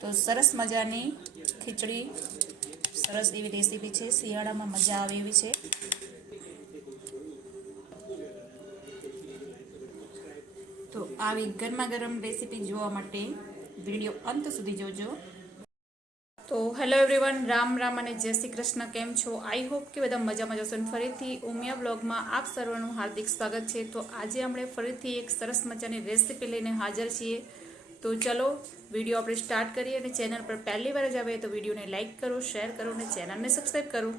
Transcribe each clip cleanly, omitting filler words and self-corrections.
તો સરસ મજાની ખીચડી સરસ એવી રેસીપી છે, શિયાળામાં મજા આવે એવી છે। તો આવી ગરમા ગરમ રેસીપી જોવા માટે વિડીયો અંત સુધી જોજો। તો હેલો એવરીવન, રામ રામ અને જય શ્રી કૃષ્ણ। કેમ છો? આઈ હોપ કે બધા મજામાં જશો। ફરીથી ઉમિયા બ્લોગમાં આપ સર્વનું હાર્દિક સ્વાગત છે। તો આજે આપણે ફરીથી એક સરસ મજાની રેસીપી લઈને હાજર છીએ। તો ચલો વિડીયો આપણે સ્ટાર્ટ કરીએ, અને ચેનલ પર પહેલી વાર જ આવે તો વિડીયોને લાઇક કરો, શેર કરો અને ચેનલને સબસ્ક્રાઈબ કરો।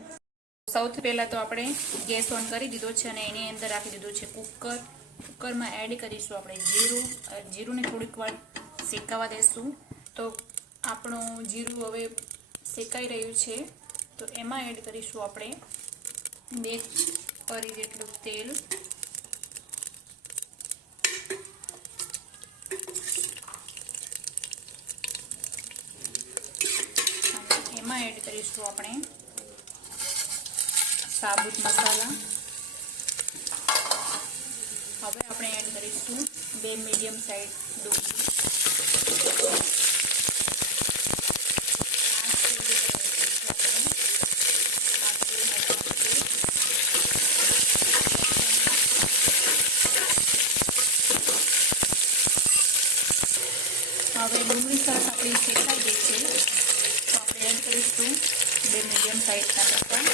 સૌથી પહેલાં તો આપણે ગેસ ઓન કરી દીધો છે અને એની અંદર રાખી દીધું છે કુકર। કુકરમાં એડ કરીશું આપણે જીરું। જીરુંને થોડીક વાર શેકાવા દેશું। તો આપણું જીરું હવે શેકાઈ રહ્યું છે, તો એમાં એડ કરીશું આપણે 2 કળી જેટલું તેલ। એમાં એડ કરીશું આપણે સાબુત મસાલા। હવે આપણે એડ કરીશું 2 મીડિયમ સાઇઝ ડુંગળી। હવે ડુંગળી સરસ આપણી શેકાઈ ગઈ છે, તો આપણે એડ કરીશું 2 મીડિયમ સાઇઝના ટમેટાં।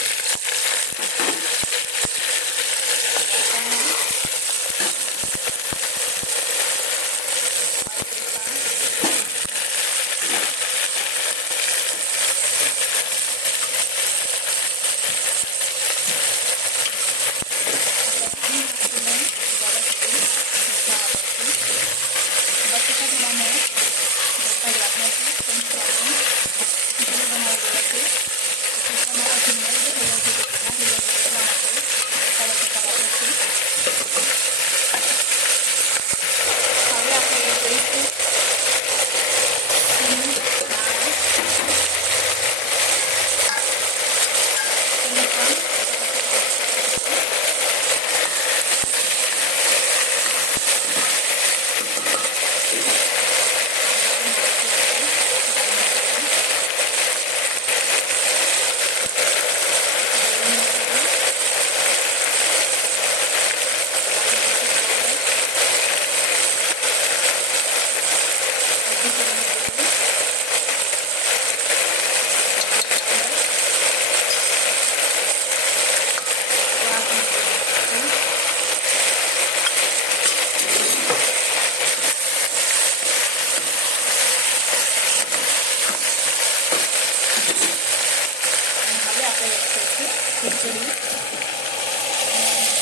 ખીચડી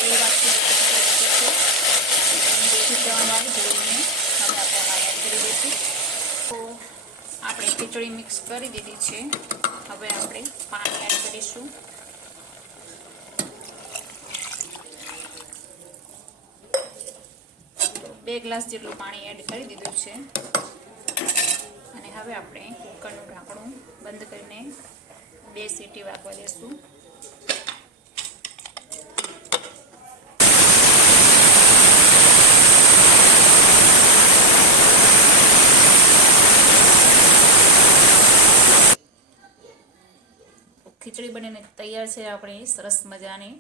એ વાત ધોઈને હવે આપણે આમાં એડ કરી દઈશું। તો આપણે ખીચડી મિક્સ કરી દીધી છે, હવે આપણે પાણી એડ કરીશું। તો 2 ગ્લાસ જેટલું પાણી એડ કરી દીધું છે, અને હવે આપણે કુકરનું ઢાંકણું બંધ કરીને 2 સીટી વાગવા દેશું। ખીચડી બનીને તૈયાર છે આપણી સરસ મજાની।